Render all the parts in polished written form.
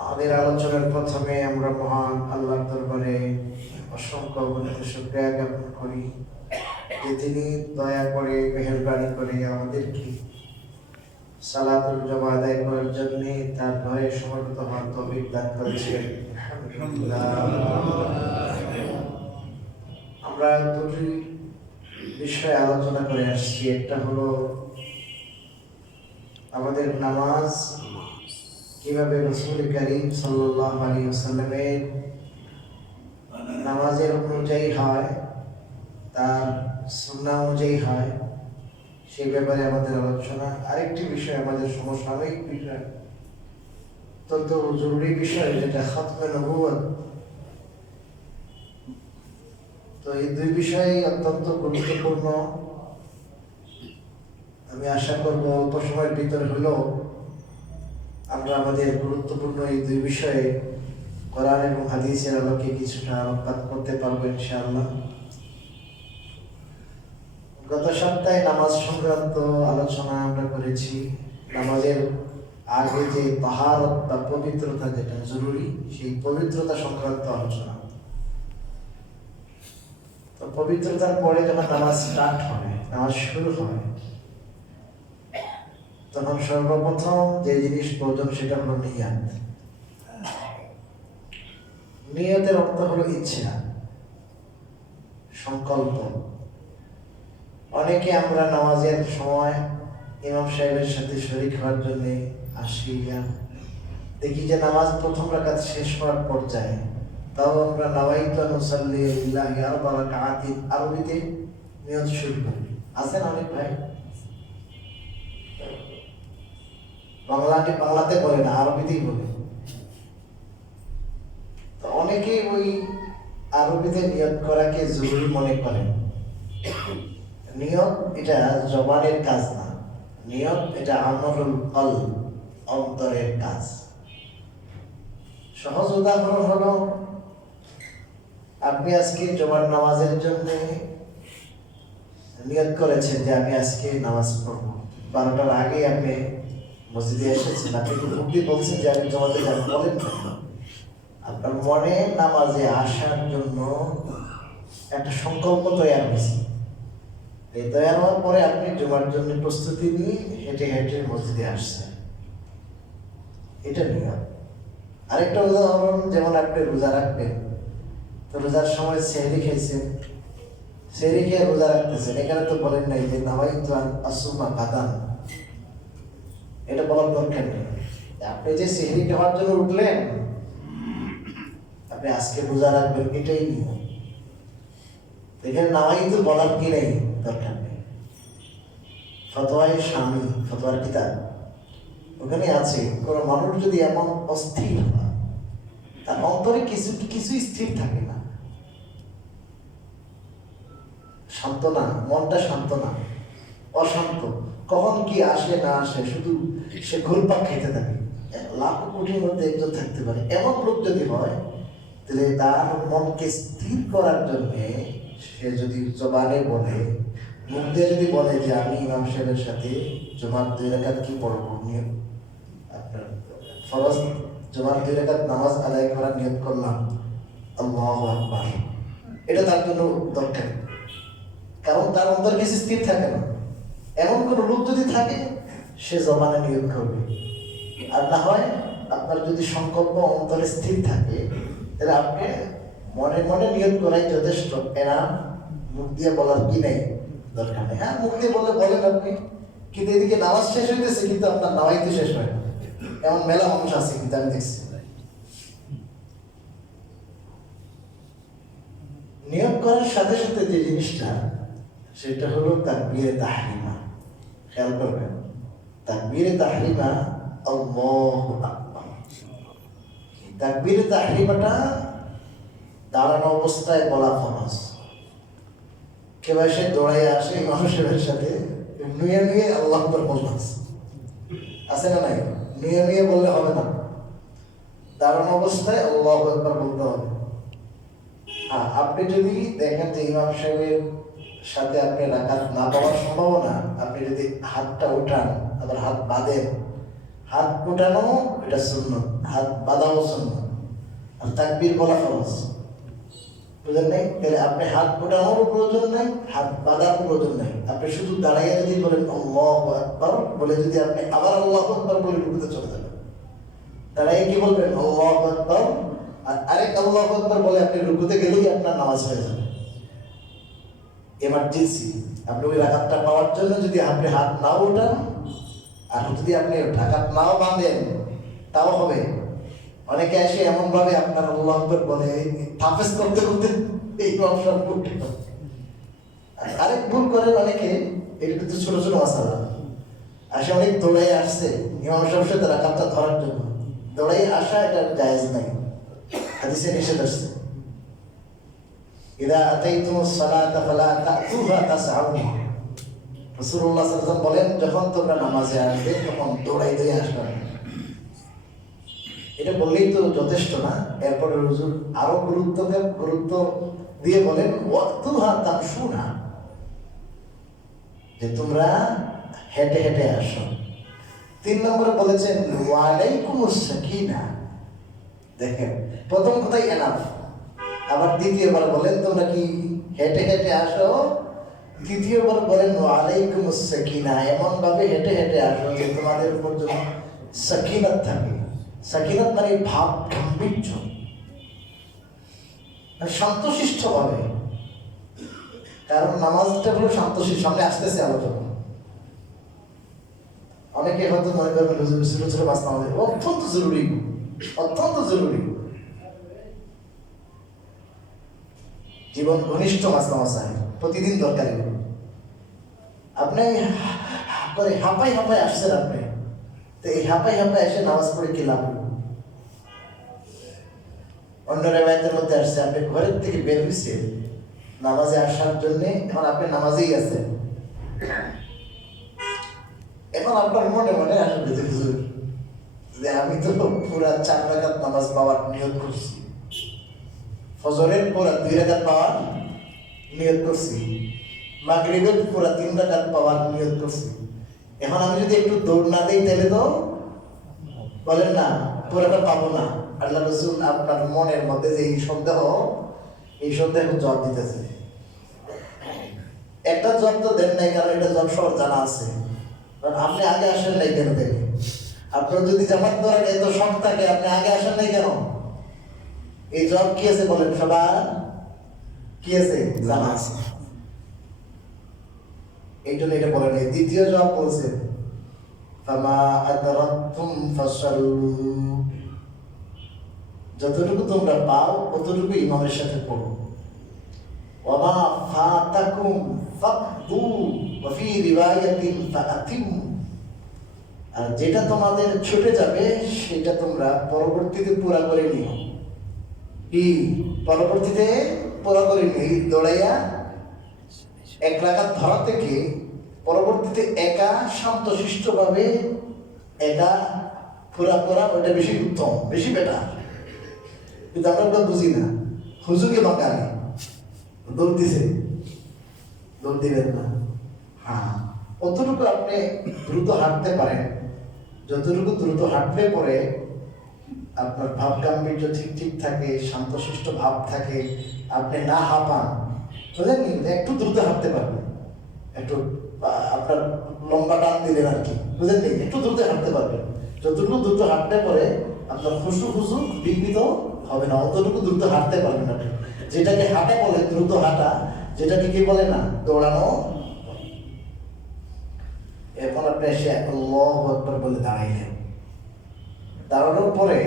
আমাদের আলোচনার প্রথমে আমরা মহান আল্লাহর দরবারে অসংখ্য শুকরিয়া জ্ঞাপন করি যে তিনি দয়া করে মেহেরবানি করে আমাদেরকে সালাতুল জমা আদায় করার জন্য তার ঘরে সমবেত হওয়ার তৌফিক দান করেছেন। আলহামদুলিল্লাহ। আমরা দুটি বিষয়ে আলোচনা করে আসছি। একটা হলো আমাদের নামাজ কিভাবে রাসূল করিম সাল্লাল্লাহু আলাইহি ওয়াসাল্লামের নামাজের অনুযায়ী হয়, তার সুন্নাহ অনুযায়ী হয়, সেই ব্যাপারে আমাদের আলোচনা। আরেকটি বিষয় আমাদের সমসাময়িক বিষয়, অত্যন্ত জরুরি বিষয়, যেটা খতমে নবুয়ত। তো এই দুই বিষয় অত্যন্ত গুরুত্বপূর্ণ। আমি আশা করব অল্প সময়ের ভিতরে হলেও আমরা আমাদের গুরুত্বপূর্ণ এই দুই বিষয়ে কোরআন এবং হাদিসের আলোকে কিছুটা আলোকপাত করতে পারবো ইনশাআল্লাহ। গত সপ্তাহে নামাজ সংক্রান্ত আলোচনা আমরা করেছি। নামাজের আগে যে তাহারত বা পবিত্রতা যেটা জরুরি, সেই পবিত্রতা সংক্রান্ত আলোচনা। তো পবিত্রতার পরে যখন নামাজ স্টার্ট হয়, নামাজ শুরু হয়, তখন সর্বপ্রথম যে জিনিস প্রয়োজন সেটা হলো নিয়াত। নিয়তের অর্থ হলো ইচ্ছা, সংকল্প। অনেকে আমরা নামাজের সময় ইমাম সাহেবের সাথে শরীক হওয়ার জন্য আসি, দেখি যে নামাজ প্রথম রাকাত শেষ হওয়ার পর্যায়ে তাও আমরা নাওয়াইতু নুসাল্লি লিল্লাহি আরবা রাকাতিন আরবিতে নিয়ত শুরু করি। আছেন অনেক ভাই? বাংলাতে বলে না, আরবিতেই বলে। তো অনেকেই ওই আরবিতে নিয়ত করাকে জরুরি মনে করেন। নিয়ত এটা জবানের কাজ না, নিয়ত এটা আমরুল কলব, অন্তরের কাজ। সহজ উদাহরণ হলো, আপনি আজকে জুমার নামাজের জন্য নিয়ত করেছেন যে আমি আজকে নামাজ পড়ব। 12টার আগে আপনি মসজিদে এসেছেন, আপনি মুক্তি বলছেন যে আমি জমাতে যাবো, বলেন না। আপনার মনে নামাজে আসার জন্য একটা সংকল্প তৈরি হয়েছে। এই তৈরি হওয়ার পরে আপনি জুমার জন্য প্রস্তুতি নিয়ে হেঁটে হেঁটে মসজিদে আসছেন, এটা নিয়ত। আরেকটা উদাহরণ, যেমন আপনি রোজা রাখবেন, তো রোজার সময় সেহরি খেয়েছেন, সেহরি খেয়ে রোজা রাখতেছেন, এখানে তো বলেন নাই যে নাওয়াইতু আন আসুমা গাদান, এটা বলার দরকার নেই। আপনি যে সেহরি খাওয়ার জন্য উঠলেন, আপনি আজকে রোজা রাখবেন, এটাই নিয়ম। এখানে নাওয়াইতু বলার কি নেই, দরকার নেই। ফতোয়ায়ে স্বামী, ফতোয়ার কিতাব, ওখানে আছে কোন মানুষ যদি এমন অস্থির হয়, তার অন্তরে কিছু স্থির থাকে না, শান্ত না, মনটা শান্ত না, অশান্ত, কখন কি আসে না আসে, শুধু সে ঘুরপাক খেতে থাকে। লাখ কোটির মধ্যে একজন থাকতে পারে। এমন লোক যদি হয়, তাহলে তার মনকে স্থির করার জন্য সে যদি জবানে বলে, মুখ দিয়ে যদি বলে যে আমি ইমাম সাহেবের সাথে জুমার 2 রাকাত কি পড়বো, নিয়ত আপনার ফরজ জুমার 2 রাকাত নামাজ আদায় করার নিয়ত করলাম, আল্লাহু আকবার, এটা তার জন্য দরকার। কারণ তার অন্তর কিছু স্থির থাকে না। এমন কোন লোক যদি থাকে, সে জবানে নিয়ত করবে। আর না হয় আপনার যদি সংকল্প অন্তরে স্থির থাকে, তাহলে আপনি মনে মনে নিয়ত করাই যথেষ্ট। এরা মুখ দিয়ে বলার কি নেই, দরকার নেই। হ্যাঁ, মুখ দিয়ে বলে বলেন আপনি, কিন্তু এদিকে নামাজ শেষ হইতেছে, কিন্তু আপনার নামাইতে শেষ হয় না। এমন মেলা মানুষ আছে, কিন্তু আমি দেখছি। নিয়ত করার সাথে সাথে যে জিনিসটা, সেটা হলো তাকবীরে তাহরিমা। খেয়াল করবেন, তাকবীরে তাহরিমা, আল্লাহু আকবার। তাকবীরে তাহরিমাটা দাঁড়ানো অবস্থায় বলা ফরজ। কেউ এসে দৌড়াই আসে মানুষের সাথে নুয়ে নুয়ে আল্লাহু আকবার বলতে আছে না নাই? নুয়ে নুয়ে বললে হবে না, দাঁড়ানো অবস্থায় আল্লাহু আকবার বলতে হবে। হ্যাঁ, আপনি যদি দেখেন যে ইমাম সাহেবের সাথে আপনি রাকাত না পাওয়ার সম্ভাবনা, আপনি যদি হাতটা উঠান, আবার হাত বাঁধেন, হাত উঠানো এটা সুন্নাত, হাত বাঁধাও সুন্নাত, আর তাকবীর বলা ফরজ। বুঝলেন নাই? তাহলে আপনি হাত উঠানোর প্রয়োজন নাই, হাত বাঁধার প্রয়োজন নাই। আপনি শুধু দাঁড়াইয়া যদি বলেন আল্লাহু আকবার বলে যদি আপনি আবার আল্লাহু আকবার বলে রুকুতে চলে যাবেন, দাঁড়াইয়া কি বলবেন আল্লাহু আকবার, আর আরেক আল্লাহু আকবার বলে আপনি রুকুতে গেলেই আপনার নামাজ হয়ে যাবে। এমার্জেন্সি আপনি ওই রাকাতটা পাওয়ার জন্য যদি আপনি হাত নাও ওঠান, আর যদি আপনি রাকাত নাও বাঁধেন তাও হবে। অনেকে এসে এমন ভাবে আপনার আল্লাহু আকবার বলে হাফেজ করতে করতে এই অপশন করতে, আরেক ভুল করেন অনেকে। এটা কিন্তু ছোট ছোট মাসালা আসে, অনেক দৌড়াই আসছে ইমাম সাহেবের সাথে রাকাতটা ধরার জন্য, দৌড়াই আসা এটা জায়েজ নাই, হাদিসে নিষেধ আসছে। ইদা আতাইতুমুস সালাতা ফালা তা'তুহা তাসআউ। রাসূলুল্লাহ সাল্লাল্লাহু আলাইহি ওয়াসাল্লাম বলেন, যখন তোমরা নামাজে আসবে তখন দৌড়াই দিয়ে আসবে। এটা বললেই তো যথেষ্ট না, এরপরে হুজুর আরো গুরুত্ব দিয়ে বলেন ওয়াতুহা তামশুনা, যে তোমরা হেঁটে হেঁটে আসো। 3 নম্বরে বলেছেন ওয়া আলাইকুমুস সাকিনা। দেখেন প্রথম কথাই এনাফ, আবার দ্বিতীয়বার বলেন তোমরা কি হেঁটে হেঁটে আসো, তৃতীয়বার বলেন ওয়া আলাইকুমুস সাকিনা, এমন ভাবে হেঁটে হেঁটে আসো যে তোমাদের উপর যেন সাকিনাত থাকে। সাকিনাত মানে ভাব গাম্ভীর্য, শান্তশিষ্ট ভাবে। কারণ নামাজটা হলো শান্তশিষ্ট, সামনে আসতেছে আলোচনা। অনেকে হয়তো মনে করবেন ছোট ছোট বাস নামাজ অত্যন্ত জরুরি, অত্যন্ত জরুরি, জীবন ঘনিষ্ঠ মাস নামাজ প্রতিদিন দরকারি। আপনি করে হাঁপাই হাঁপাই আসছেন, আপনি তো এই হাঁপাই হাঁপাই এসে নামাজ পড়ে কি লাভ? অন্য রেওয়ায়েতের মধ্যে আসছে আপনি ঘরের থেকে বের হয়েছেন নামাজে আসার জন্য, এখন আপনি নামাজেই আছেন, এখন আপনার মনে মনে আসবে যে আমি তো পুরা 4 রাকাত নামাজ পাওয়ার নিয়ত করছি, ফজরের পুরা 2 রাকাত পাওয়ার নিয়ত করছি, মাগরিবের পুরা 3 রাকাত পাওয়ার নিয়ত করছি। এখন আমি যদি একটু দৌড় না দিই তাহলে তো বলেন না পুরাটা পাবো না। আল্লাহ রাসূল আপনার মনের মধ্যে যে এই সন্দেহ জবাব দিতেছে। একটা জবাব তো দেন নাই, কারণ এটা জবাব সবার জানা আছে। কারণ আপনি আগে আসেন নাই কেন? দেখে আপনার যদি জামাত ধরেন এত শখ থাকে, আপনি আগে আসেন নাই কেন? এই জবাব কি আছে বলেন? সবার কি আছে? জানা আছে। এই জন্য এটা বলেন। দ্বিতীয় জবাব বলছে ফামা আদরাকতুম ফাসাল্লু, যতটুকু তোমরা পাও ততটুকু ইমামের সাথে পড়ো। ওয়ামা ফাতাকুম ফাকদু ওয়া ফি রিওয়ায়াতিন ফাআতিমু, আর যেটা তোমাদের ছুটে যাবে সেটা তোমরা পরবর্তীতে পুরা করে নিও। কি পরবর্তীতে পুরা করে নিও? দৌড়াইয়া 1 রাকাত ধরা থেকে পরবর্তীতে একা শান্তশিষ্ট ভাবে একা পুরা করা, ওটা বেশি উত্তম, বেশি বেটার। কিন্তু আমরা ওটা বুঝি না। হুজুরকে বাঙালি দৌড় দিছে, দৌড় দিবেন না। হ্যাঁ, অতটুকু আপনি দ্রুত হাঁটতে পারেন, যতটুকু দ্রুত হাঁটলে পরে আপনার ভাব গাম্ভীর্য ঠিক থাকে, শান্তশিষ্ট ভাব থাকে, আপনি না হাঁপান, বুঝলেন? একটু দ্রুত হাঁটতে পারবেন, একটু আপনার লম্বা টান দিলেন আর কি, বুঝলেন? একটু দ্রুত হাঁটতে পারবেন। যতটুকু দ্রুত হাঁটতে পরে আপনার খুশু বিঘ্নিত হবে না, অতটুকু দ্রুত হাঁটতে পারবেন আপনি। যেটাকে হাঁটা বলে দ্রুত হাঁটা, যেটাকে কি বলে না দৌড়ানো। এখন আপনি এসে আল্লাহু আকবার বলে দাঁড়াইলেন, দাঁড়ানোর পরে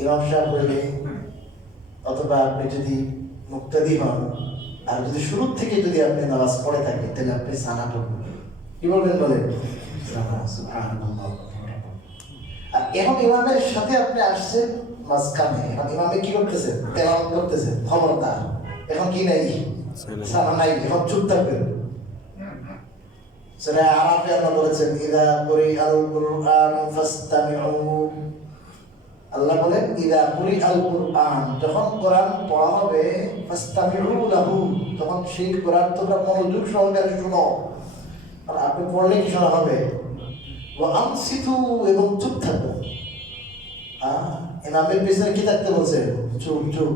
ইমাম সাহেব বললে, অথবা আপনি যদি মুক্তাদি হন আর যদি শুরুর থেকে যদি আপনি নামাজ পড়ে থাকেন তাহলে আপনি সানা পড়বেন। কি বলবেন বলেন? সুবহানাল্লাহ। আর এখন ইমামের সাথে আপনি আসছেন মাঝখানে, এখন ইমামে কি করতেছে? তেলাওয়াত করতেছে। খবরদার এখন কি নাই? সানা নাই, এখন চুপ থাকবেন। সূরা আরাফে আল্লাহ বলেছেন ইযা কুরিআল কুরআন ফাসতামিউ, আল্লাহ বলেন ইযা কুরিআল কুরআন, যখন কোরআন পড়া হবে ফাসতামিউ লাহু, তখন সেই কোরআন তোমরা মনোযোগ সহকারে শুনো। আর আপনি পড়লে কি শোনা হবে? ওয়া আনসিতু, এবং চুপ থাকো। ইমামের পিছনে কি থাকতে বলছে? চুপ চুপ।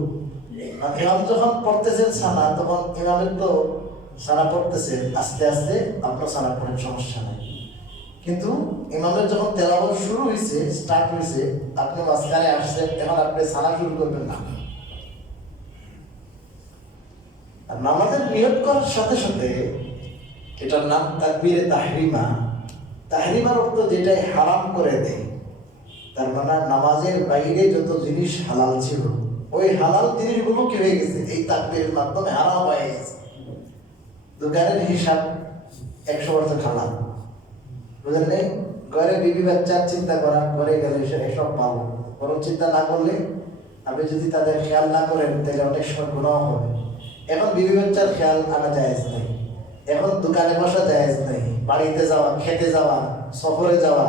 ইমাম যখন পড়তেছেন সানা, তখন ইমামের তো সানা পড়তেছেন আস্তে আস্তে, আপনার সানা পড়েন, সমস্যা নাই। কিন্তু ইমামের যখন তেলাওয়াত শুরু হয়েছে, স্টার্ট হয়েছে, আপনি মাঝখানে আসছেন, এখন আপনি সানা শুরু করবেন না। আর নামাজের নিয়ত করার সাথে সাথে, এটার নাম তাকবীরে তাহরিমা। তাহরিমার অর্থ যেটাই হারাম করে দেয়, তার মানে নামাজের বাইরে যত জিনিস হালাল ছিল, ওই হালাল জিনিসগুলো কি হয়ে গেছে? এই তাকবীরের মাধ্যমে হারাম হয়ে গেছে। দোকানের হিসাব 100% হালাল, বুঝলেন নেই? ঘরে বিবি বাচ্চার চিন্তা করা, ঘরে গেলে এসব পাবো, বরং চিন্তা না করলে, আপনি যদি তাদের খেয়াল না করেন, তাহলে অনেক সময় গুনাহ হবে। এখন বিবি বাচ্চার খেয়াল আনা জায়েজ নেই, এখন দোকানে বসা জায়েজ নেই, বাড়িতে যাওয়া, খেতে যাওয়া, সফরে যাওয়া,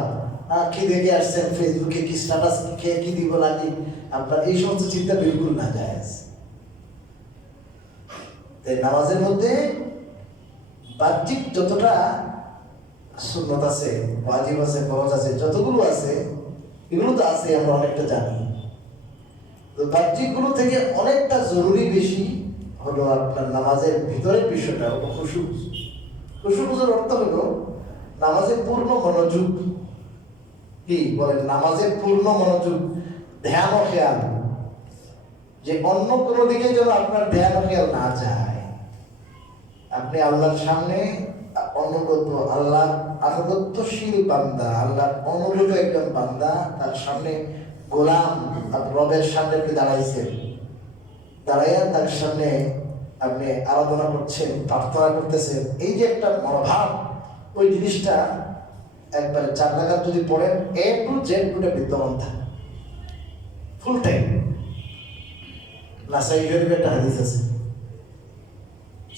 কি দেখে আসছেন, ফেসবুকে কি স্ট্যাটাস, খেয়ে কি দিব লাগি, আপনার এই সমস্ত চিন্তা বিলকুল না জায়েজ। তাই নামাজের মধ্যে বাহ্যিক যতটা সুন্নত আছে, ওয়াজিব আছে, ফরজ আছে, যতগুলো আছে, এগুলো তো আছে, আমরা অনেকটা জানি। তো বাহ্যিক গুলো থেকে অনেকটা জরুরি বেশি হলো আপনার নামাজের ভিতরের বিষয়টা, খুশু। খুশু বুঝার অর্থ হলো নামাজের পূর্ণ মনোযোগ। কি বলেন? নামাজের পূর্ণ মনোযোগ, ধ্যান ও খেয়াল, যে অন্য কোনো দিকে যেন আপনার ধ্যান ও খেয়াল না যায়। আপনি আল্লাহর সামনে অনুগত, আল্লাহ আনুগত্যশীল বান্দা, আল্লাহর অনুগত একজন বান্দা, তার সামনে গোলাম, রবের সামনে আপনি দাঁড়াইছেন, দাঁড়াইয়া তার সামনে আপনি আরাধনা করছেন, প্রার্থনা করতেছেন, এই যে একটা মনোভাব, ওই জিনিসটা একবারে 4 রাকাত যদি পড়েন, A to Z বিদ্যমান থাকে, ফুল টাইম। নাসাই শরীফে একটা হাদিস আছে,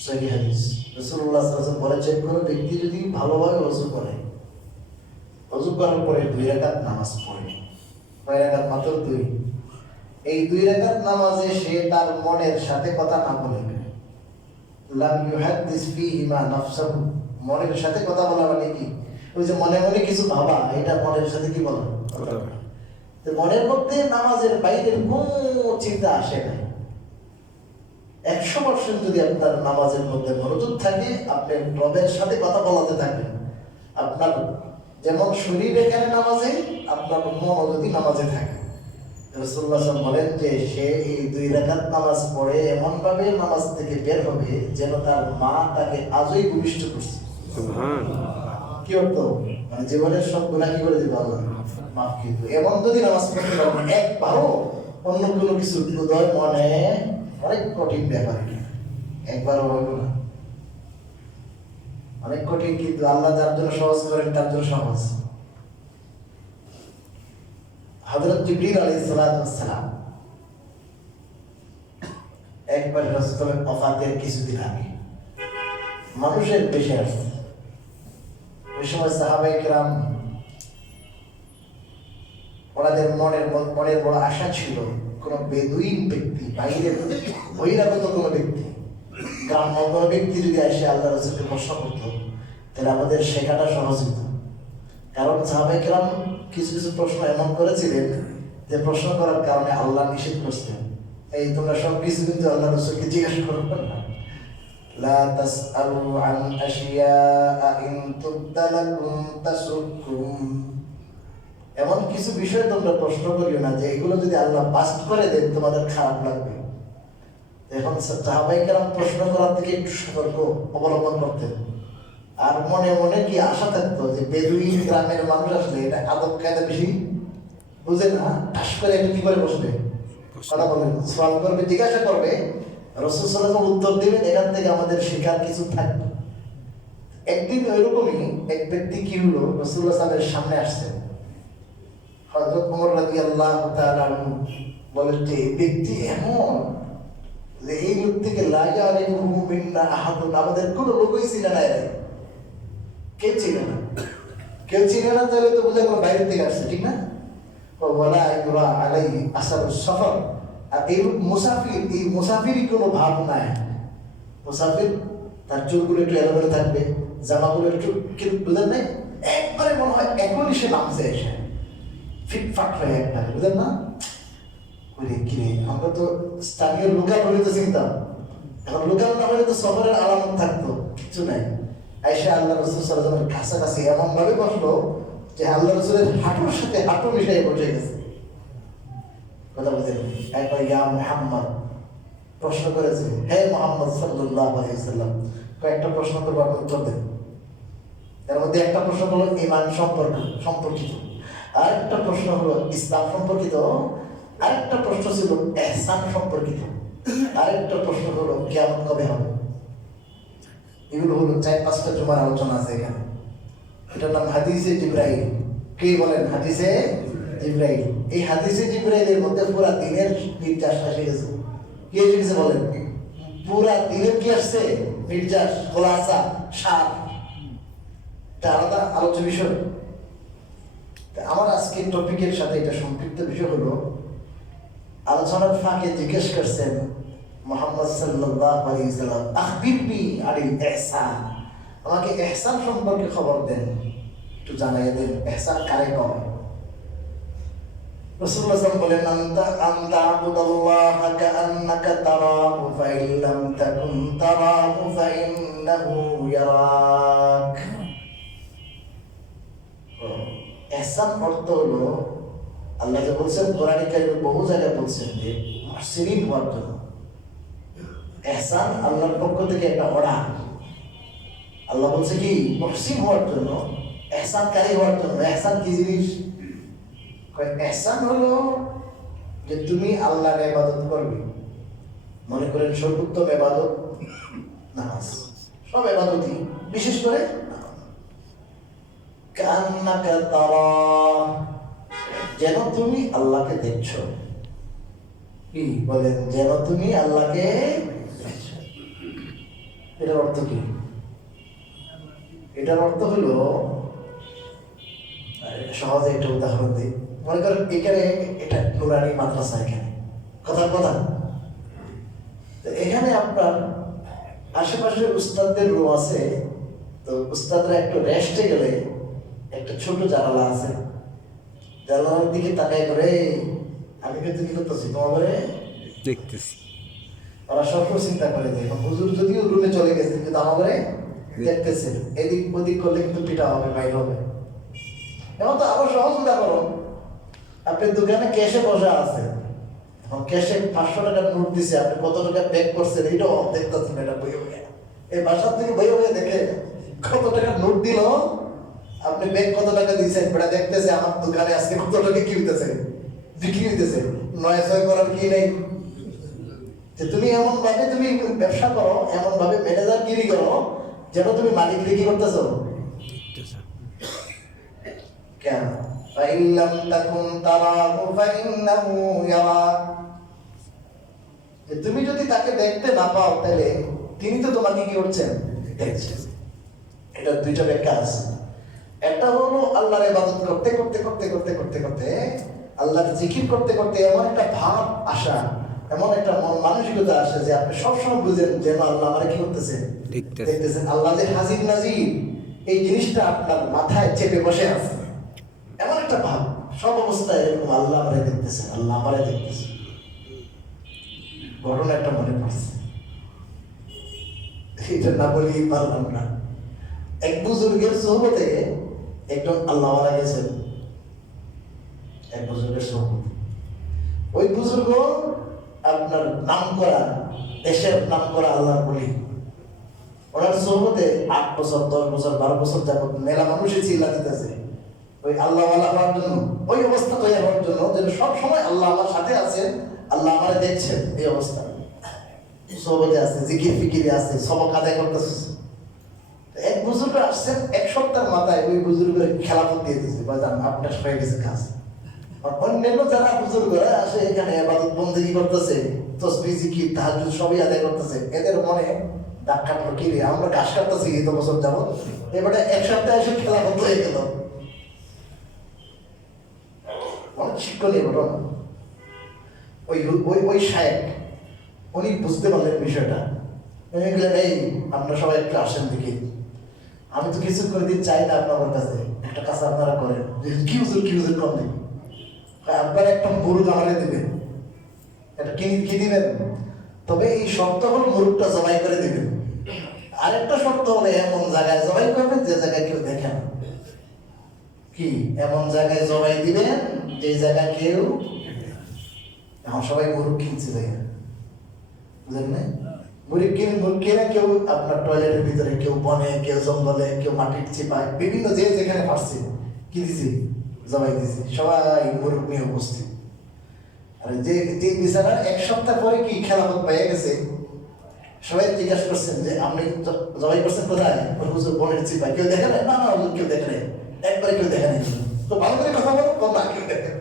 সহিহ হাদিস, রাসূলুল্লাহ সাল্লাল্লাহু আলাইহি ওয়াসাল্লাম বলেছেন, কোন ব্যক্তি যদি ভালোভাবে ওযু করে, ওযু করার পরে 2 রাকাত নামাজ পড়ে, 2 রাকাত মাত্র 2, এই 2 রাকাত নামাজে সে তার মনের সাথে কথা না বলে, লাম ইউহাদ্দিস ফীহিমা নাফসাহু, মনের সাথে কথা বলা মানে কি? ওই যে মনে মনে কিছু ভাবা, এটা মনের সাথে কি বলা? তো মনের মধ্যে নামাজের বাইরের কোনো চিন্তা আসে না। 100% যদি আপনার নামাজের মধ্যে মনোযোগ থাকে, আপনি রবের সাথে কথা বলাতে থাকবেন, আপনার যেমন শরীর এখানে নামাজে, আপনার মন যদি নামাজে থাকে। রাসূলুল্লাহ সাল্লাল্লাহু আলাইহি ওয়াসাল্লাম বলেন যে সে এই 2 রাকাত নামাজ পড়ে এমন ভাবে নামাজ থেকে বের হবে যেন তার মা তাকে আজই ভূমিষ্ঠ করছে। কি অর্থ? মানে জীবনের সব গুনাহ কি করে দিবে আল্লাহ? মাফ করে দিবে। এমন যদি নামাজ পড়তে পারেন, একবারও অন্য কোনো কিছু উদয় মনে, অনেক কঠিন ব্যাপার, একবারও হবে না, অনেক কঠিন, কিন্তু আল্লাহ যার জন্য সহজ করেন তার জন্য সহজ। হযরত জিবরীল আলাইহিস সালাম একবার রাসূলের ওফাতের কিছুদিন আগে মানুষের বেশে আসছে। ওই সময় সাহাবায়ে কেরাম, ওনাদের মনের বড় আশা ছিল, কোন বেদুইন ব্যক্তি, বাইরের বহিরাগত কোনো ব্যক্তি, গ্রাম্য কোনো ব্যক্তি যদি এসে আল্লাহ রাসূলকে প্রশ্ন করতো, তাহলে আমাদের শেখাটা সহজ হতো। কারণ সাহাবায়ে কেরাম কিছু কিছু প্রশ্ন এমন করেছিলেন যে প্রশ্ন করার কারণে আল্লাহ নিষেধ করছেন, এই তোমরা সব কিছু কিন্তু আল্লাহ রাসূলকে জিজ্ঞাসা করবে না। লা তাসআলু আন আশিয়াআ ইন তুবদা লাকুম তাসুকুম, এমন কিছু বিষয় তোমরা প্রশ্ন করিও না যে এগুলো যদি আল্লাহ বাস্ট করে দেন তোমাদের খারাপ লাগবে। এখন সাহাবায়ে কেরাম প্রশ্ন করার থেকে একটু সতর্ক অবলম্বন করতেন। আর মনে মনে কি আশা থাকতো যে বেদুইন গ্রামের মানুষ আসলে এটা আদব কায়দা বেশি বুঝে না, ঠাস করে এটা কি করে বসবে, কথা বলবেন, সওয়াল করবে, জিজ্ঞাসা করবে, রাসূল সাল্লাল্লাহু আলাইহি ওয়াসাল্লাম উত্তর দিবেন, এখান থেকে আমাদের শেখার কিছু থাকবে। একদিন ওইরকমই এক ব্যক্তি কি হলো, রাসূলুল্লাহ সাল্লাল্লাহু আলাইহি ওয়াসাল্লামের সামনে আসছেন। হযরত ওমর রাদিয়াল্লাহু তাআলা আনহু বলেন যে এই ব্যক্তি এমন যে এই লোক থেকে লা ইয়ারিফুহু মিন্না আহাদুন, আমাদের কোনো লোকই ছিল না, কেউ ছিল না, কেউ ছিল না, তাহলে তো বোঝা গেল বাইরে থেকে আসছে, ঠিক না? ওয়ালা ইউরা আলাইহি আসারুস সফর, আর এই মুসাফির, এই মুসাফিরই কোনো ভাব নাই। মুসাফির তার চুলগুলো একটু এলোমেলো থাকবে, জামাগুলো একটু, বুঝলেন নাই, একবারে মনে হয় এখনই সে নামছে এসে ফিটফাট হয়ে একটা, বুঝলেন না? কিরে আমরা তো স্থানীয় লোকাল হলে তো চিন্তা, এখন লোকাল না হলে তো শহরের আলামত থাকতো, কিচ্ছু নাই। আইসা আল্লাহ রসুল সাল্লাল্লাহু আলাইহি ওয়াসাল্লামের কাছাকাছি এমন ভাবে বসলো যে আল্লাহ রসুলের হাঁটুর সাথে হাঁটু মিশিয়ে বসে গেছে। কথা বুঝলেন? একবার ইয়া মুহাম্মদ প্রশ্ন করেছে, হে মুহাম্মদ সাল্লাল্লাহু আলাইহি ওয়াসাল্লাম, কয়েকটা প্রশ্ন করবো, আপনি উত্তর দেন। এর মধ্যে একটা প্রশ্ন হলো ঈমান সম্পর্কিত, আরেকটা প্রশ্ন হলো ইসলাম সম্পর্কিত, আরেকটা প্রশ্ন ছিল ইহসান সম্পর্কিত, আরেকটা প্রশ্ন হলো কিয়ামত কবে হবে। এগুলো হলো 4-5টা জুমার আলোচনা আছে এখানে। এটার নাম হাদিসে জিবরাইল। কে বলেন? হাদিসে জিবরাইল। এই হাদিসে জিবরাইলের মধ্যে পুরা দিনের নির্যাস এসে গেছে। কি এসে গেছে বলেন? পুরা দিনের কি আসছে? নির্যাস, খোলাসা, সার। এটা আলাদা আলোচ্য বিষয়। আমার আজকের টপিকের সাথে এটা সম্পৃক্ত বিষয় হলো, আলোচনার ফাঁকে জিজ্ঞেস করছেন মুহাম্মদ সাল্লাল্লাহু আলাইহি ওয়াসাল্লাম, আখবিরনি আনিল ইহসান, আমাকে ইহসান সম্পর্কে খবর দেন, একটু জানাই দেন, ইহসান কারে কয়? রাসূলুল্লাহ সাল্লাল্লাহু আলাইহি ওয়াসাল্লাম বলেন, আনতা আবুদাল্লাহ কাআন্নাকা তারাহু ফাইন লাম তাকুন তারাহু ফাইন্নাহু ইয়ারাক। ইহসান অর্থ হলো, আল্লাহ যে বলছেন কোরআনে কারিমে বহু জায়গায় বলছেন যে মুহসিনিন হওয়ার জন্য। ইহসান আল্লাহর পক্ষ থেকে একটা অর্ডার। আল্লাহ বলছে কি মুহসিন হওয়ার জন্য, ইহসানকারী হওয়ার জন্য। ইহসান কি জিনিস? ইহসান হলো যে তুমি আল্লাহর ইবাদত করবে। মনে করেন সর্বোত্তম ইবাদত নামাজ, সব ইবাদতই, বিশেষ করে কান্নাকা তারা, যেন তুমি আল্লাহকে দেখছো। কি বলেন? যেন তুমি আল্লাহকে দেখছো। এটার অর্থ কি? এটার অর্থ হলো, সহজে একটা উদাহরণ দিই। মনে করেন এখানে এটা নুরানি মাদ্রাসা, এখানে কথার কথা। এখানে আপনার আশেপাশে উস্তাদদের রুম আছে, তো উস্তাদরা একটু রেস্টে গেলে একটা ছোট জানালা আছে, জানালার দিকে তাকাই করে আমি কিন্তু কি করতেছি, তোমার দেখতেছি। ওরা সবসময় চিন্তা করে যে হুজুর যদিও রুমে চলে গেছে কিন্তু আমাকে দেখতেছে, এদিক ওদিক করলে কিন্তু পিটা হবে, বাইর হবে। এখন তো আরো সহজ উদা করো, আপনি দোকানে ক্যাশে বসা আছে, এখন ক্যাশে 500 টাকার নোট দিছে, আপনি কত টাকা ব্যাক করছেন এটাও দেখতেছেন। এটা বই হয়ে এই বাসার থেকে বই হয়ে দেখে কত টাকার নোট দিল, আপনি ব্যাগ কত টাকা দিয়েছেন, বেটা দেখতেছে আমার দোকানে আজকে কত টাকা কি হইতেছে, বিক্রি হইতেছে। 9-6 করার কি নেই যে তুমি এমন ভাবে তুমি ব্যবসা করো, এমন ভাবে ম্যানেজার গিরি করো যেন তুমি মালিক কি করতেছো। কেন? ফাইন লাম তাকুন তারাহু ফাইন্নাহু ইয়ারাক, যে তুমি যদি তাকে দেখতে না পাও তাহলে তিনি তো তোমাকে কি করছেন, দেখছেন। এটা দুইটা ব্যাখ্যা আছে। একটা হলো আল্লাহর ইবাদত করতে করতে করতে করতে করতে করতে আল্লাহর জিকির করতে করতে এমন একটা ভাব আসা, এমন একটা মন মানসিকতা আসে যে আপনি সবসময় বুঝেন যেন আল্লাহ আমার কি করতেছেন, দেখতেছেন। আল্লাহ যে হাজির নাজির এই জিনিসটা আপনার মাথায় চেপে বসে আছে, এমন একটা ভাব সব অবস্থায় এরকম আল্লাহ আমারে দেখতেছেন, আল্লাহ আমারে দেখতেছেন। ঘটনা একটা মনে পড়ছে, এটা না বলেই পারলাম না। এক বুজুর্গের সোহবতে একজন আল্লাহ মারা গেছেন, এক বুজুর্গের সোহবতে। ওই বুজুর্গ আপনার নাম করা, দেশের নাম করা আল্লাহর বলি। ওনার সোহবতে 8 বছর 10 বছর 12 বছর যাবত মেলা মানুষই চিল্লা দিতেছে ওই আল্লাহ হওয়ার জন্য, ওই অবস্থা তৈরি হওয়ার জন্য যেন সব সময় আল্লাহ আমার সাথে আছেন, আল্লাহ আমারে দেখছেন। এই অবস্থা সোহবতে আছে, জিকির ফিকিরে আছে, সবক আদায় করতেছে। এক বুজুর্গ আসছেন, 1 সপ্তাহের মাথায় ওই বুজুর্গের খেলাফত দিয়ে দিচ্ছে, বাজান আপনার হয়ে গেছে কাজ। অন্যান্য যারা বুজুর্গরা আসে এখানে ইবাদত বন্দেগী করতেছে, তাসবিহ জিকির তাহাজ্জুদ সবই আদায় করতেছে, এদের মনে ধাক্কা ঠকি রে, আমরা ঘাস কাটতেছি এত বছর যাবত, এবারে 1 সপ্তাহে এসে খেলাফত হয়ে গেল। অনেক শিক্ষণীয় ঘটনা। ওই শায়েখ উনি বুঝতে পারলেন বিষয়টা, উনি গেলেন, এই আপনারা সবাই একটু আসেন দেখি। আমি তো কিছু করে দিন চাই না আপনার কাছে, একটা কাজ আপনারা করেন, কি হুজুর কম দিন, আপনারা একটা মুরগ আমারে দিবেন, এটা কি দিবেন, তবে এই শর্ত হল মুরগটা জবাই করে দিবেন। আরেকটা শর্ত হলে এমন জায়গায় জবাই করবেন যে জায়গায় কেউ দেখে না। কি এমন জায়গায় জবাই দিবেন যে জায়গায় কেউ, এখন সবাই মুরগ কিনছে জায়গা, বুঝলেন না? মুরগ কিনে কেউ আপনার টয়লেটের ভিতরে, কেউ বনে, কেউ জঙ্গলে, কেউ মাটির চিপায়, বিভিন্ন যে যেখানে পারছে কি দিছি, জবাই দিছি, সবাই মুরগ নিয়ে উপস্থিত। আর যে বিচারা এক সপ্তাহ পরে কি খেলাফত পেয়ে গেছে, সবাই জিজ্ঞাসা করছেন যে আপনি জবাই করছেন কোথায়? হুজুর বনের চিপায়। কেউ দেখে নেয়? না হুজুর কেউ দেখে নেয়, একবারে কেউ দেখে নেই। তো ভালো করে কথা বলো, না কেউ দেখে।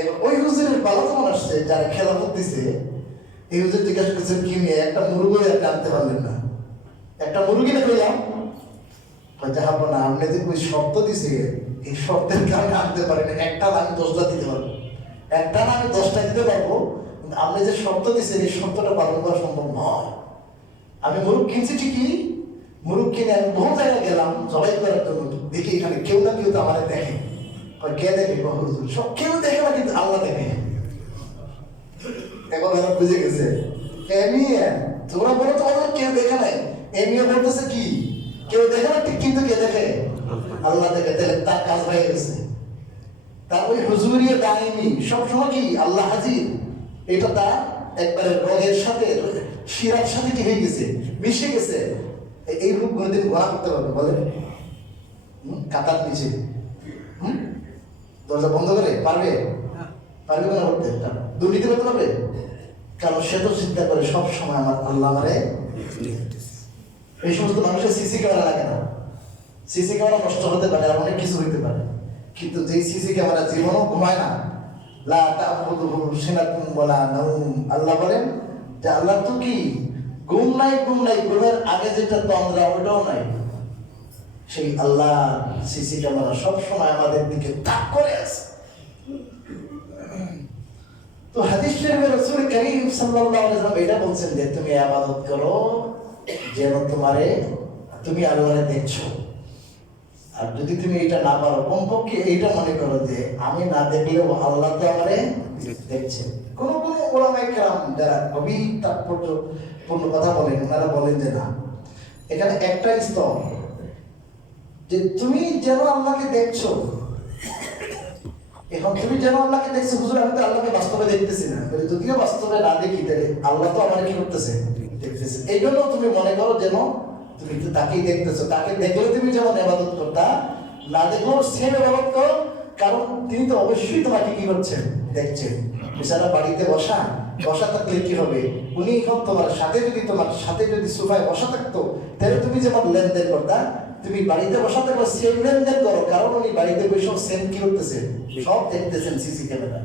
এবার ওই হুজুরের পালা যেমন আসছে, যারা খেলাফত দিছে, এই হুজুর জিজ্ঞাসা করছেন কি নিয়ে, একটা মুরগি একটা আনতে পারলেন না, একটা মুরগি না কইলাম, হয়তো হাবো না, আপনি যে ওই শর্ত দিছে, এই শর্তের কারণে আনতে পারেন, একটা আমি 10টা দিতে পারবো, একটা না আমি 10টা দিতে পারবো, কিন্তু আপনি যে শর্ত দিচ্ছেন এই শর্তটা পালন করা সম্ভব নয়। আমি মুরগ কিনছি ঠিকই, মুরগ কিনে আমি বহু জায়গায় গেলাম জবাই করার জন্য, দেখি এখানে কেউ না কেউ তো আমার দেখে। কে দেখে? সব কেউ দেখে না, কিন্তু আল্লাহ দেখে। এখন এরা বুঝে গেছে, তোমরা বলো তোমাদের কেউ দেখে নাই, এমনিও বলতেছে কি কেউ দেখে না, ঠিক, কিন্তু কে দেখে? আল্লাহ দেখে। তাহলে তার কাজ হয়ে গেছে। তার ওই হুজুরিয়া দাইনি সবসময় কি আল্লাহ হাজির, এটা তার একবারে রগের সাথে, শিরার সাথে কি হয়ে গেছে, মিশে গেছে। এই রূপ কোনদিন গোনা করতে পারবে বলেন? কাতার নিচে দরজা বন্ধ করে পারবে? পারবে গোনা করতে? দুর্নীতি করতে পারবে? কারণ সে তো চিন্তা করে সব সময় আমার আল্লাহ আমারে। এই সমস্ত মানুষের সিসি ক্যামেরা লাগে না, সিসি ক্যামেরা নষ্ট হতে পারে আর অনেক কিছু হইতে পারে, কিন্তু যে সিসি ক্যামেরা জীবনও ঘুমায় না, লা তাখুযুহু সিনাতুন ওয়ালা নাওম, আল্লাহ বলেন যে আল্লাহ তো কি ঘুম নাই, ঘুমের আগে যেটা তন্দ্রা ওটাও নাই। সেই আল্লাহ সিসি ক্যামেরা সব সময় আমাদের দিকে তাক করে আছে। তো হাদিস শরীফে রাসূল কারীম সাল্লাল্লাহু আলাইহি ওয়াসাল্লাম এটা বলছেন যে তুমি ইবাদত করো যেন তুমি আল্লাহরে দেখছো। আর যদি তুমি এটা না পারো, কমপক্ষে এইটা মনে করো যে আমি না দেখলেও আল্লাহ তো আমারে দেখছে। কোন ওলামায়ে কেরাম যারা গভীর তাৎপর্যপূর্ণ কথা বলেন, ওনারা বলেন যে না, এখানে একটা স্তর যে তুমি যেন আল্লাহকে দেখছো। এখন তুমি যেন আল্লাহকে দেখছো, হুজুর আমি তো আল্লাহকে বাস্তবে দেখতেছি না, যদিও বাস্তবে না দেখি, তাহলে আল্লাহ তো আমার কি করতেছে, দেখতেছে। এই জন্য তুমি মনে করো যেন তুমি তো তাকেই দেখতেছো, তাকে দেখলে তুমি যেমন ইবাদত করতা, না দেখলেও সেম ইবাদত করো, কারণ তিনি তো অবশ্যই তোমাকে কি করছেন, দেখছেন। বেচারা বাড়িতে বসা থাকলে কি হবে, উনি এখন তোমার সাথে যদি সোফায় বসা থাকতো, তাহলে তুমি যেমন লেনদেন করতা, তুমি বাড়িতে বসা থাকলে সেম লেনদেন করো, কারণ উনি বাড়িতে বসে সেম কি করতেছেন, সব দেখতেছেন সিসি ক্যামেরা।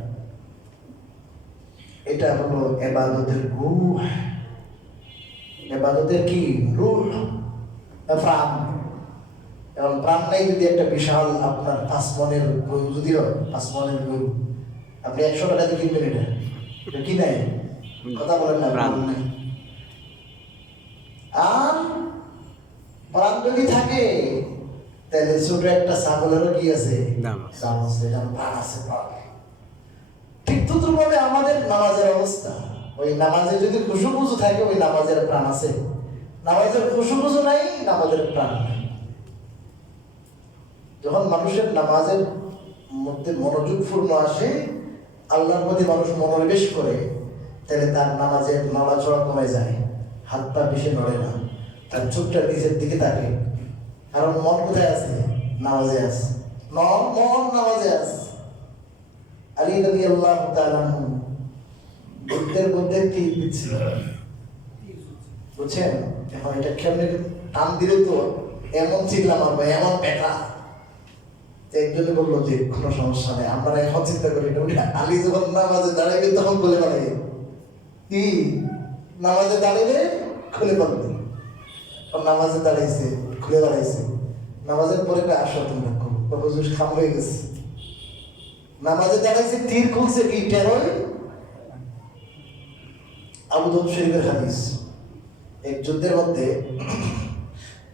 এটা হলো ইবাদতের রূহ, ইবাদতের কি রূহ, প্রাণ। এবং প্রাণ নাই যদি একটা বিশাল আপনার 5 মনের গরু যদি হয়, 5 মনের গরু আপনি 100 টাকা দিয়ে কিনবেন, এটা কি নাই, কথা বলেন না, প্রাণ নাই। আর প্রাণ যদি থাকে তাহলে ছোট একটা ছাগলেরও কি আছে, দাম আছে, প্রাণ আছে। ঠিক তদ্রুপভাবে আমাদের নামাজের অবস্থা, ওই নামাজে যদি খুশু থাকে ওই নামাজের প্রাণ আছে, নামাজের খুশু নাই, নামাজের প্রাণ নাই। যখন মানুষের নামাজের মধ্যে মনোযোগ পূর্ণ আসে, আল্লাহর প্রতি মানুষ মনোনিবেশ করে, তাহলে তার নামাজের নড়াচড়া কমে যায়, হাত পা বেশি নড়ে না, তার চোখটা নিজের দিকে থাকে, কারণ মন কোথায় আছে, নামাজে আছে, মন নামাজে আছে। আলী রাদিয়াল্লাহু তাআলা আনহু বুদ্ধের মধ্যে তীর দিচ্ছিল, বুঝছেন? এখন এটা কেমনে টান দিলে তো এমন চিল্লা মারবো, এমন পেটা। একজনে বললো যে কোনো সমস্যা নেই, আমরা এখন চিন্তা করি না। আলী যখন নামাজে দাঁড়াইবে তখন খুলে পালাই, কি নামাজে দাঁড়াইলে খুলে পারবে, নামাজে দাঁড়াইছে খুলে দাঁড়াইছে, নামাজের পরে আসো তুমি হুজুর খাম হয়ে গেছে, নামাজে দাঁড়াইছে তীর খুলছে, কি টেরোই। আবু দাউদ শরীফের হাদিস, এক যুদ্ধের মধ্যে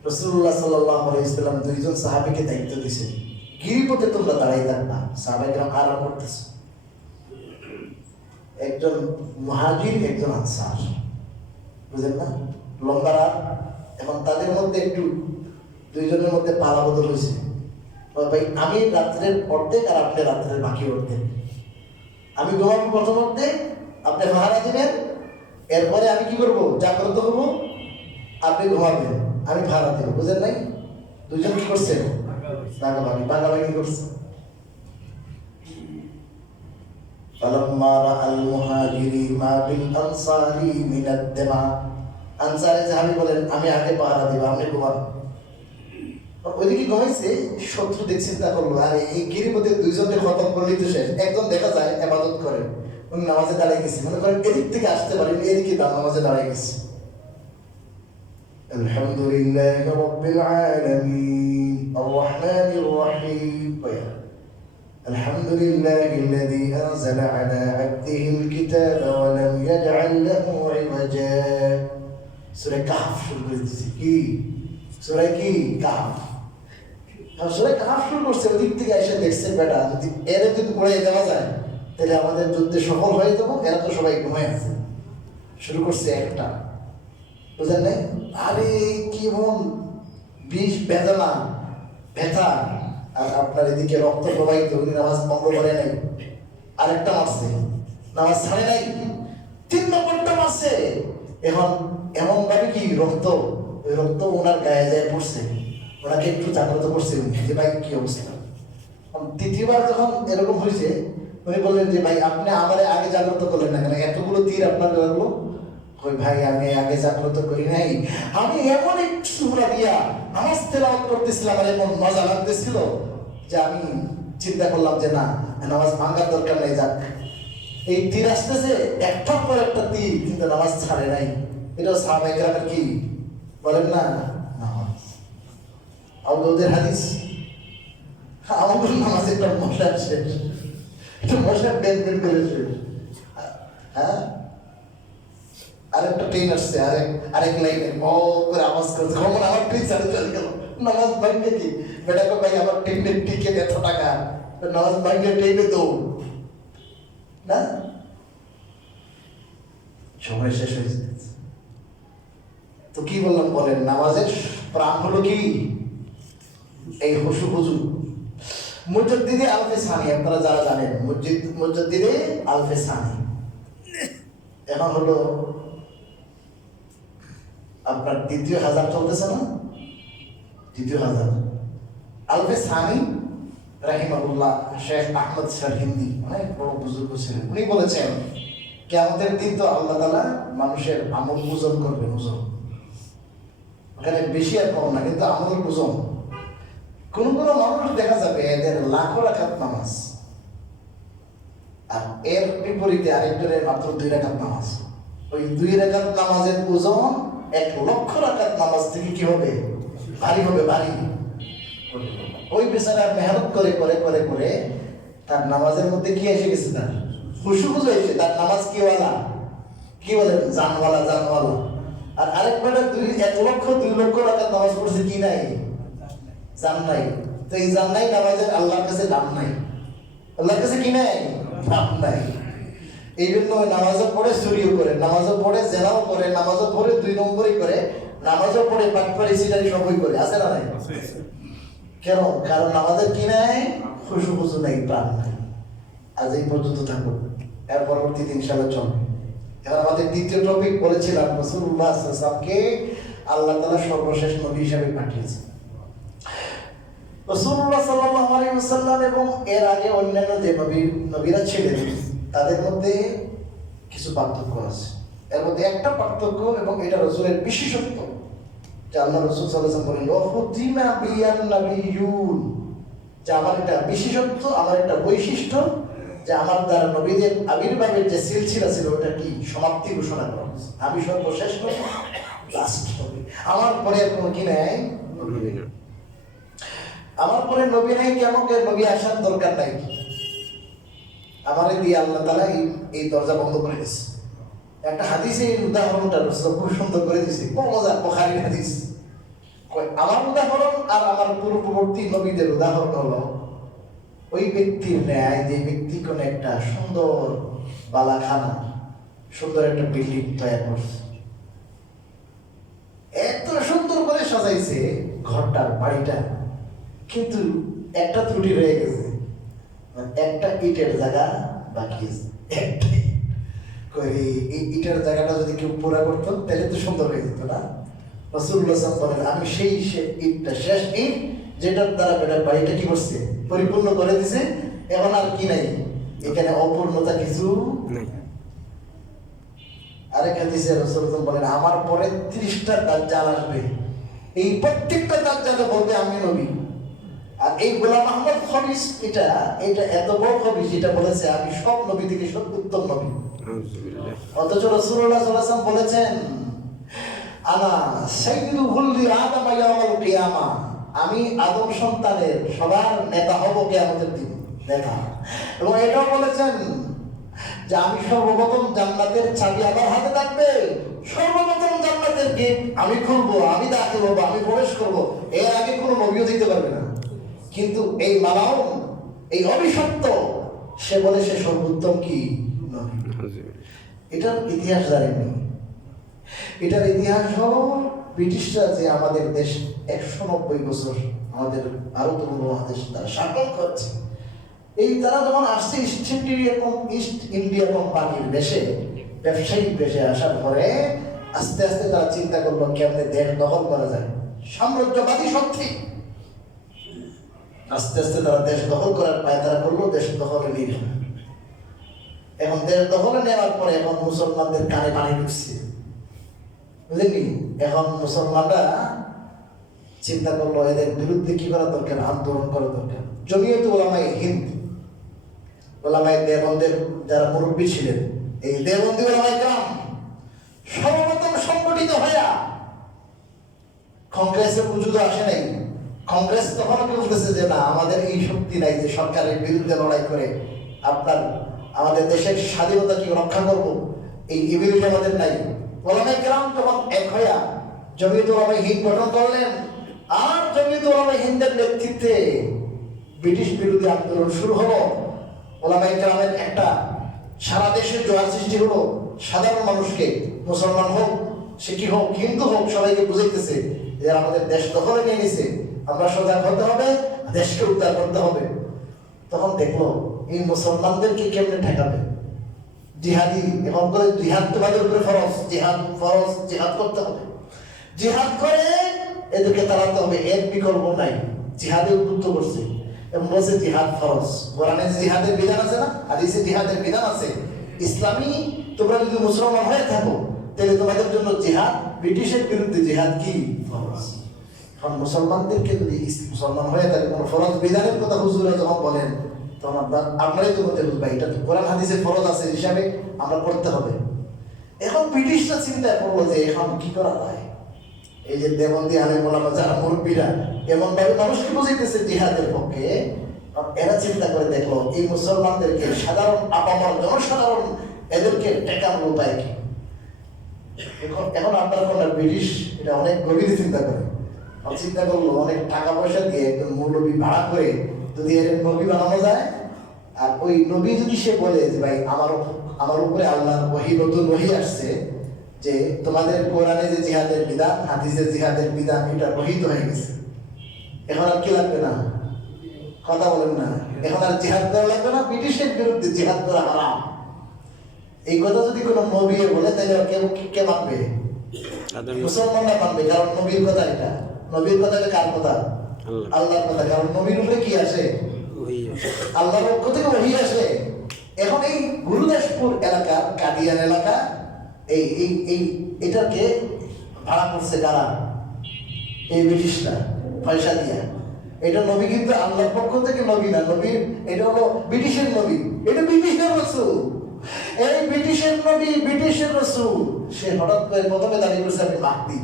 রাসূলুল্লাহ সাল্লাল্লাহু আলাইহি ওয়াসাল্লাম দুইজন সাহাবীকে দায়িত্ব দিয়েছেন, গিরিপথে তোমরা দাঁড়াই থাকবা, সাহাবায়ে আরাম করতেছে। একজন মুহাজির, একজন আনসার, বুঝলেন না, লম্বা রাত। এখন তাদের মধ্যে একটু দুইজনের মধ্যে পালা বদল হয়েছে। ভাই আমি রাত্রের অর্ধেক আর আপনি রাত্রের বাকি অর্ধেক, আমি ঘুমাবো প্রথম অর্ধেক, আপনি পাহারা দিবেন, এরপরে আমি কি করবো, জাগ্রত হবো, আপনি ঘুমাবেন, আমি ভাড়া দেবো। বুঝেন নাই? দুইজন কি করছে? ভাগাভাগি করছে। فلما راى المهاجرين ما بالانصار من الدماء আনসারী সাহাবী বলেন আমি আগে পাহারা দেব, আপনি ঘুমান। ওইদিকে ঘুমাইছে, শত্রু দেখে চিন্তা করলো আরে এই গিরিপথে দুইজনের খতম করলেই তো শেষ। একজন দেখা যায় ইবাদত করে, উনি নামাজে দাঁড়িয়ে গেছে, মনে করেন এদিক থেকে আসতে পারেন, এদিকে নামাজে দাঁড়িয়ে গেছে। আলহামদুলিল্লাহি রাব্বিল আলামিন আর রহমানির রহিম। الحمد لله الذي أنزل على عبده الكتاب ولم يجعل له عوجا। সূরা কাহফ শুরু করে দিয়েছি কি? সূরা কি? কাহফ। সূরা কাহফ শুরু করছে, ওদিক থেকে এসে দেখছে বেটা যদি এরে যদি পড়ে দেওয়া যায় তাহলে আমাদের যুদ্ধে সফল হয়ে যাবো, এরা তো সবাই ঘুমায় আছে। শুরু করছে একটা, বুঝলেন নাই? আরে কি মন বিষ বেদনা ব্যথা, আর আপনার এদিকে রক্ত প্রবাহিত, উনি নামাজ ভঙ্গ করে নাই। আরেকটা মারছে, নামাজ ছাড়ে নাই, 3 নম্বরটা মারছে। এখন এমন ভাবে কি রক্ত, ওই রক্ত ওনার গায়ে যায় পড়ছে, ওনাকে একটু জাগ্রত করছে যে ভাই কি অবস্থা। তৃতীয়বার যখন এরকম হয়েছে, উনি বললেন যে ভাই আপনি আমারে আগে জাগ্রত করলেন না কেন, এতগুলো তীর আপনার লাগলো। ওই ভাই আমি আগে জাগ্রত করি নাই, আমি এমন একটু সূরা দিয়া নামাজ তেলাওয়াত করতেছিলাম, আর এমন মজা লাগতেছিল যে আমি চিন্তা করলাম যে না, নামাজ ভাঙার দরকার নেই, যাক। এই তীর আসতেছে একটার পর একটা তীর, কিন্তু নামাজ ছাড়ে নাই। এটা সাহাবায়ে কেরামের কি বলেন না, নামাজ। ওদের হাদিস, আমাদের নামাজ একটা মশা শেষ, একটা মশা বেন বেন করে শেষ। হ্যাঁ, আরেকটা ট্রেন আসছে, আরেক লাইনে করে আওয়াজ করছে, কখন আমার ট্রেন চালু চলে গেল, নামাজ ভাঙবে কি? বেটাকে ভাই আমার ট্রেনের টিকিট এত টাকা, নামাজ ভাঙবে ট্রেনে দৌড় না, সময় শেষ হয়ে যেতেছে। তো কি বললাম বলেন, নামাজের প্রাণ হলো কি? এই হুজু হুজু মুজাদ্দিদে আলফে সানি, আপনারা যারা জানেন মুজাদ্দিদে আলফে সানি, এখন হলো আপনার 2য় হাজার চলতেছে না, 2য় হাজার। আলফে সানি রাহিমাহুল্লাহ শেখ আহমদ সরহিন্দি অনেক বড় বুজুর্গ ছিলেন, উনি বলেছেন কিয়ামতের দিন তো আল্লাহ তাআলা মানুষের আমল ওজন করবেন, ওজন ওখানে বেশি আর কম না, কিন্তু আমলের ওজন। কোন কোন মানুষ দেখা যাবে এদের লাখো রাকাত নামাজ, আর এর বিপরীতে আরেকজনের মাত্র 2 রাকাত নামাজ। ওই 2 রাকাত নামাজের ওজন 1 লক্ষ রাকাত নামাজ থেকে কি হবে? ভারী হবে, ভারী। ওই বেচারা মেহনত করে করে করে করে তার নামাজের মধ্যে কি এসে গেছে, তার খুশু খুশু এসে, তার নামাজ কি ওয়ালা, কি বলে জানওয়ালা, জানওয়ালা। আর আরেক বেটা 1 লক্ষ 2 লক্ষ রাকাত নামাজ পড়ছে, কি নাই? জান নাই। তো এই জান নাই নামাজের আল্লাহর কাছে দাম নাই, আল্লাহর কাছে কি নাই? দাম নাই। এই জন্য নামাজও পড়ে চুরিও করে, নামাজও পড়ে জেনাও করে, নামাজও পড়ে 2 নম্বরই করে, নামাজও পড়ে বাটপারি সিটারি সবই করে, আছে না নাই? কেন? কারণ নামাজের কি নাই? খুশু খুশু নাই, প্রাণ নাই। আজ এই পর্যন্ত থাকুন, এর পরবর্তীতে ইনশাআল্লাহ চলবে। এবার আমাদের 2য় টপিক বলেছিলাম, রাসূলুল্লাহ সাল্লাল্লাহু আলাইহি ওয়াসাল্লামকে আল্লাহ তাআলা সর্বশেষ নবী হিসেবে পাঠিয়েছেন। রাসূলুল্লাহ সাল্লাল্লাহু আলাইহি ওয়াসাল্লাম এবং এর আগে অন্যান্য যে নবীরা ছিলেন তাদের মধ্যে কিছু পার্থক্য আছে। এর মধ্যে একটা পার্থক্য, এবং এটা রাসূলের বিশেষত্ব, যে আল্লাহ রাসূল সাল্লাল্লাহু আলাইহি ওয়াসাল্লাম বলেন ওয়াহুতিমা বিয়ান নাবিয়্যুন, যে আমার একটা বিশেষত্ব, আমার একটা বৈশিষ্ট্য, যে আমার দ্বারা নবীদের আবির্ভাবের যে সিলসিলা ছিল ওটা কি সমাপ্তি ঘোষণা করা হয়েছে। আমি সর্বশেষ নবী, লাস্ট নবী, আমার পরে আর কোনো কি নাই, আমার পরে নবী নাই, কেমন নবী আসার দরকার নাই। আমারে দিয়ে আল্লাহ তাআলা এই দরজা বন্ধ করে দিয়েছে। একটা হাদিসে এই উদাহরণটা রাসূল খুব সুন্দর করে দিয়েছে, খুব মজার, বুখারীর হাদিস। আমার উদাহরণ আর আমার পূর্ববর্তী নবীদের উদাহরণ হলো ওই ব্যক্তির ন্যায় যে ব্যক্তি কোন একটা সুন্দর বালাখানা, সুন্দর একটা বিল্ডিং তৈরি করছে, এত সুন্দর করে সাজাইছে ঘরটার বাড়িটা, কিন্তু একটা ত্রুটি রয়ে গেছে, একটা ইটের জায়গা বাকি আছে। একটাই এই ইটের জায়গাটা যদি কেউ পুরা করতো তাহলে তো সুন্দর হয়ে যেত না? রাসূলুল্লাহ সাল্লাল্লাহু আলাইহি ওয়াসাল্লাম বলেন, আমি সেই ইটটা, শেষ ইট যেটার দ্বারা বেটার বাড়িটা কি করছে, পরিপূর্ণ করে দিছে। এখন আর কি নাই, এখানে অপূর্ণতা কিছু নেই। আরেক হাদিসে রাসূলুল্লাহ বলেন, আমার পরে 30টা দাজ্জাল আসবে, এই প্রত্যেকটা দাজ্জালে বলবে আমি নবী। আর এই গোলাম আহমদ খবিস এটা এত বড় খবিস, এটা বলেছে আমি সব নবী থেকে সর্বোত্তম নবী। অথচ রাসূলুল্লাহ সাল্লাল্লাহু আলাইহি ওয়াসাল্লাম বলেছেন, আনা সাইয়্যিদু ওয়ালদি আদম ইয়াউমাল কিয়ামা, আমি আদম সন্তানের সবার নেতা হব কিয়ামতের দিন, নেতা। এবং এটাও বলেছেন যে আমি সর্বপ্রথম জান্নাতের চাবি আমার হাতে থাকবে, সর্বপ্রথম জান্নাতের গেট আমি খুলবো, আমি দাখিল হবো, আমি প্রবেশ করবো, এর আগে কোনো নবীও দিতে পারবে না। কিন্তু এই মালাউন, এই অভিশপ্ত, সে বলে সে সর্বোত্তম কি নবী। এটার ইতিহাস জানেননি? এটার ইতিহাস হলো ব্রিটিশরা যে আমাদের দেশ 190 বছর আমাদের ভারত উপমহাদেশ তারা শাসন করছে, এই তারা যখন আসছে ইস্ট ইন্ডিয়া কোম্পানির দেশে, ব্যবসায়িক দেশে আসার পরে আস্তে আস্তে তারা চিন্তা করলো কেমনে দেশ দখল করা যায়, সাম্রাজ্যবাদী শক্তি। আস্তে আস্তে তারা দেশ দখল করার পায় তারা করলো দেশ দখলে নিল। এখন দেশ দখলে নেওয়ার পরে এখন মুসলমানদের কানে পানি ঢুকছে, বুঝলেনি? এখন মুসলমানরা চিন্তা করলো এদের বিরুদ্ধে কি করা দরকার, আন্দোলন করা দরকার। জমিয়ত উলামায়ে হিন্দ, উলামায়ে দেওবন্দের যারা মুরব্বী ছিলেন, এই দেওবন্দি উলামায়ে কেরাম সর্বপ্রথম সংগঠিত হইয়া, কংগ্রেসের উজুদ আসে নাই। কংগ্রেস তখন বলতেছে যে না, আমাদের এই শক্তি নাই যে সরকারের বিরুদ্ধে লড়াই করে আমাদের দেশের স্বাধীনতা কি রক্ষা করব, এই এবিলিটি আমাদের নাই। উলামায়ে কেরাম যখন এক হইয়া জমিয়ত উলামায়ে হিন্দ গঠন করলেন, আর জমিয়ত উলামায়ে হিন্দের নেতৃত্বে ব্রিটিশ বিরোধী আন্দোলন শুরু হলো। উলামায়ে কেরামের একটা সারা দেশের জোয়ার সৃষ্টি হলো। সাধারণ মানুষকে, মুসলমান হোক, শিখি হোক, হিন্দু হোক, সবাইকে বুঝাইতেছে যে আমাদের দেশ দখলে নিয়ে নিছে, আমরা সজাগ হতে হবে, দেশকে উদ্ধার করতে হবে। তখন দেখলো এই মুসলমানদেরকে কেমনে ঠেকাবে, জিহাদি এখন করে জিহাদ তোমাদের উপরে ফরজ, জিহাদ ফরজ, জিহাদ করতে হবে, জিহাদ করে এদেরকে তাড়াতে হবে, এর বিকল্প নাই। জিহাদে উদ্বুদ্ধ করছে এবং বলছে জিহাদ ফরজ। কোরআনে জিহাদের বিধান আছে না, হাদিসে জিহাদের বিধান আছে। ইসলামী তোমরা যদি মুসলমান হয়ে থাকো তাহলে তোমাদের জন্য জিহাদ, ব্রিটিশের বিরুদ্ধে জিহাদ কি ফরজ। এখন মুসলমানদেরকে যদি মুসলমান হয়ে থাকে কোনো ফরজ বিধানের কথা হুজুরা যখন বলেন, তখন আপনারাই তো বলতে ভাই এটা তো কোরআন হাদিসে ফরজ আছে হিসাবে আমরা করতে হবে। এখন ব্রিটিশরা চিন্তা করলো যে এখন কি করা যায়। এই যে দেওবন্দি আলেম ওলামা যারা মুরব্বীরা এমন ভাবে মানুষকে বুঝাইতেছে জিহাদের পক্ষে, এরা চিন্তা করে দেখলো এই মুসলমানদেরকে, সাধারণ আপামর জনসাধারণ, এদেরকে টেকানোর উপায় কি। এখন আপনার কোন ব্রিটিশ এটা অনেক গভীর চিন্তা করে, চিন্তা করলো অনেক টাকা পয়সা দিয়ে একজন মৌলবী ভাড়া করে যদি এর নবী বানানো যায়, আর ওই নবী যদি সে বলে যে ভাই আমার উপরে আল্লাহর ওহী, নতুন ওহী আসছে যে তোমাদের কোরআনে যে জিহাদের বিধান, হাদিসে জিহাদের বিধান, এটা রহিত হয়ে গেছে, এখন আর কি লাগবে না, কথা বলেন না, এখন আর জিহাদ করা লাগবে না, ব্রিটিশের বিরুদ্ধে জিহাদ করা হারাম। এই কথা যদি কোনো নবী বলে তাহলে কে মানবে? মুসলমানরা মানবে, কারণ নবীর কথা এটা। নবীর কথা কার কথা? আল্লাহর কথা। কারণ নবীর উপরে কি আসে? আল্লাহর পক্ষ থেকে ওহী আসে। এখন এই গুরুদাসপুর এলাকা, কাদিয়ান এলাকা, এটাকে ভাড়া করছে কারা? এই ব্রিটিশরা পয়সা দিয়া। এটা নবী কিন্তু আল্লাহর পক্ষ থেকে নবী না, নবী এটা হলো ব্রিটিশের নবী, এটা ব্রিটিশের রাসূল। এই ব্রিটিশের নবী, ব্রিটিশের রাসূল, সে হঠাৎ করে প্রথমে দাবি করছে আমি মাহদী।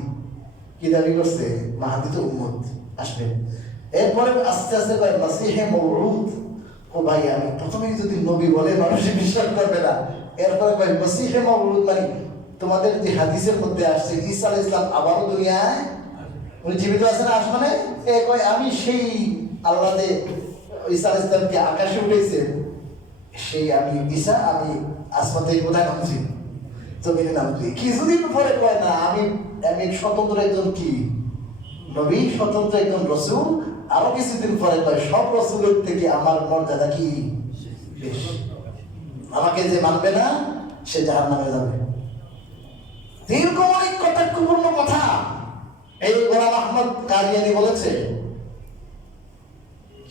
কি দাবি করছে? মাহদী তো উম্মত আসবে। এরপরে আস্তে আস্তে কয় মাসিহে মওউদ। ও ভাই, আমি প্রথমেই যদি নবী বলে মানুষ বিশ্বাস করবে না। এরপরে কয় মাসিহে মওউদ, মানে তোমাদের যে হাদিসের মধ্যে আসছে ঈসা আলাইহিস সালাম আবারও দুনিয়ায় উনি জীবিত আছেন আসমানে। এ কয় আমি সেই আল্লাহ যে ঈসা আলাইহিস সালামকে আকাশে উঠেছে, সেই আমি ঈসা, আমি আসমান থেকে কোথায় নামছি? জমিনে নামছি। কিছুদিন পরে কয় না, আমি আমি স্বতন্ত্র একজন কি নবী, স্বতন্ত্র একজন রসুল। আরো কিছুদিন পরে কয় সব রসুলের থেকে আমার মর্যাদা কি বেশি, আমাকে যে মানবে না সে জাহান্নামে যাবে। দীর্ঘ অনেক কটাক্ষপূর্ণ কথা এই গোলাম আহমদ কাদিয়ানী বলেছে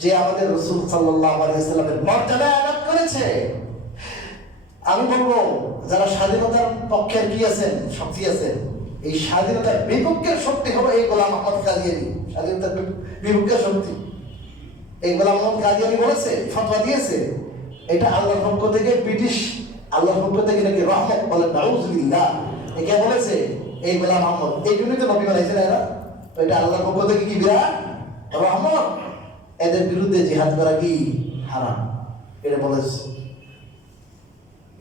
যে আমাদের রাসূল সাল্লাল্লাহু আলাইহি ওয়াসাল্লামের মর্যাদা আঘাত করেছে। আমি বলবো যারা স্বাধীনতার পক্ষের কি আছেন, শক্তি আছেন, এই স্বাধীনতার বিপক্ষের শক্তি হলো এই গোলাম আহমদ কাদিয়ানী। স্বাধীনতার বিপক্ষের শক্তি এই গোলাম আহমদ কাদিয়ানী বলেছে, ফতোয়া দিয়েছে, এটা আল্লাহর পক্ষ থেকে, ব্রিটিশ আল্লাহর পক্ষ থেকে নাকি রহমত, বলে নাউযুবিল্লাহ। একে বলেছে এই গোলাম আহমদ, এই জন্যই তো নবী বানাইছেন এরা। এটা আল্লাহর পক্ষ থেকে কি বিরাট রহমত, এদের বিরুদ্ধে জিহাদ করা কি হারাম, এটা বলেছে।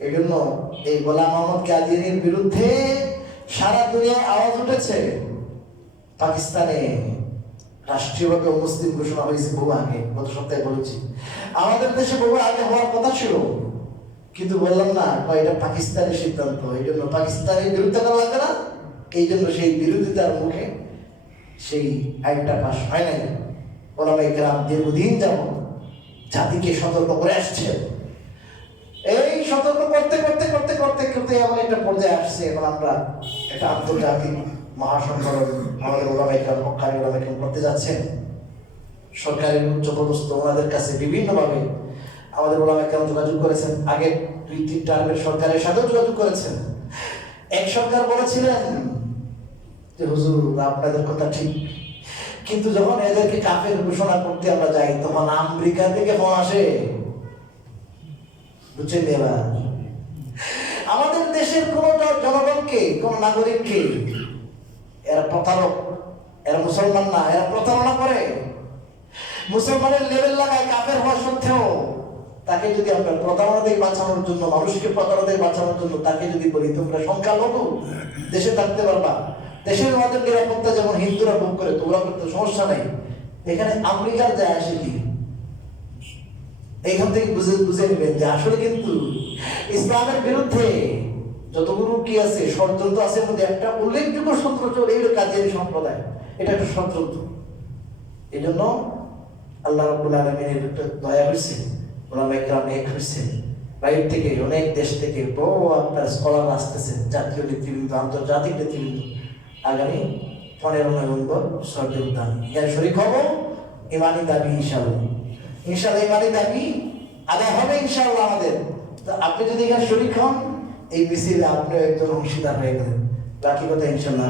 এই জন্য এই গোলাম আহমদ কাদিয়ানীর বিরুদ্ধে সারা দুনিয়ায় আওয়াজ উঠেছে। পাকিস্তানে রাষ্ট্রীয়ভাবে মুসলিম ঘোষণা হয়েছে বহু আগে, গত সপ্তাহে বলেছি। আমাদের দেশে বহু আগে হওয়ার কথা ছিল, কিন্তু বললাম না এটা পাকিস্তানের সিদ্ধান্ত, এই জন্য পাকিস্তানের বিরুদ্ধে করা লাগবে না, এই জন্য সেই বিরোধিতার মুখে সেই আইনটা পাস হয় নাই। ওলামায়ে কেরাম দীর্ঘদিন যাবত জাতিকে সতর্ক করে আসছে। এই সতর্ক করতে করতে করতে করতে করতে এমন একটা পর্যায়ে আসছে, এখন আমরা একটা আন্তর্জাতিক মহাসংগঠন আমাদের ওলামায়ে কেরাম, হক্কানি ওলামায়ে কেরাম করতে যাচ্ছেন। সরকারের উচ্চপদস্থ ওনাদের কাছে বিভিন্নভাবে আমাদের ওলামায়ে কেরাম যোগাযোগ করেছেন। আগে 2-3 টার্মের সরকারের সাথেও যোগাযোগ করেছেন। এক সরকার বলেছিলেন যে হুজুর আপনাদের কথা ঠিক, কিন্তু যখন এদেরকে কাফের ঘোষণা করতে আমরা যাই তখন আমেরিকা থেকে ফোন আসে, বুঝছেন? এবার আমাদের দেশের কোন জনগণকে, কোন নাগরিককে এরা প্রতারক, এরা মুসলমান না, এরা প্রতারণা করে, মুসলমানের লেভেল লাগায় কাফের হওয়া সত্ত্বেও তাকে যদি আমরা প্রতারণা থেকে বাঁচানোর জন্য, মানুষকে প্রতারণা থেকে বাঁচানোর জন্য তাকে যদি বলি তোমরা সংখ্যালঘু দেশে থাকতে পারবা, দেশের মধ্যে নিরাপত্তা যেমন হিন্দুরা ভোগ করে তোমরা করতে সমস্যা নাই, এখানে আমেরিকার যায় আসে কি? এইখান থেকে বুঝে নেবেন যে আসলে কিন্তু ইসলামের বিরুদ্ধে যতগুলো কি আছে ষড়যন্ত্র আছে, মধ্যে একটা উল্লেখযোগ্য ষড়যন্ত্র এই কাদিয়ানী সম্প্রদায়, এটা একটা ষড়যন্ত্র। এই জন্য আল্লাহ রাব্বুল আলামিনের একটা দয়া হয়েছে, ওলামায়ে কেরাম এক হয়েছে, বাইরে থেকে অনেক দেশ থেকে বড় আপনার স্কলার আসতেছে, জাতীয় নেতৃবৃন্দ, আন্তর্জাতিক নেতৃবৃন্দ। আগামী 15 নভেম্বর সরকার উদ্যান এর শরীক হব। ইমানি দাবি ইনশাআল্লাহ, ইনশাআল্লাহ ইমানি দাবি আদায় হবে ইনশাআল্লাহ আমাদের। তো আপনি যদি এখানে শরীক হন, এই মিছিলে আপনি একজন অংশীদার হয়ে গেলেন, বাকি কথা ইনশাআল্লাহ।